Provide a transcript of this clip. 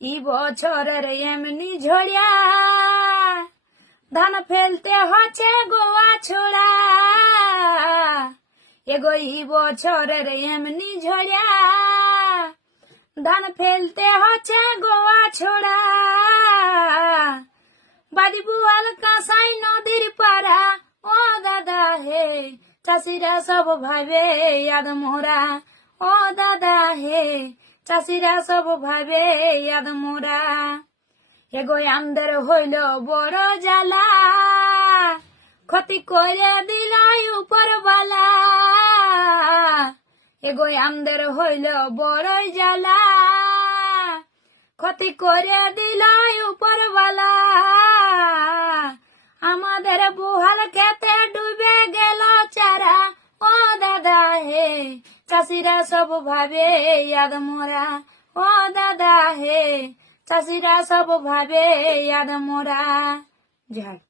ই বছরের এমনি ঝড়িয়া। ধান ফেলতে হচ্ছে গোয়া ছোড়া। এগো ই বছরের এমনি ঝড়িয়া। ধান ফেলতে হচ্ছে গোয়া ছোড়া। বাদি বুয়াল কাঁসাই নদীর পাড়া। ও দাদা হে, চাষিরা সব ভাবে ইয়াদ ও দাদা হে চাষিরা সব ভাবে ইয়াদ মোরা। এগো আমদের হইল বড় জ্বালা। ক্ষতি করে দিল উপরবালা এগো আমদের হইল বড় জ্বালা। ক্ষতি করে দিল উপরবালা আমাদের বুহাল খেতে চাষিরা সব ভাবে ইয়াদ মোরা। ও দাদা হে চাষিরা সব ভাবে ইয়াদ মোরা। জয়।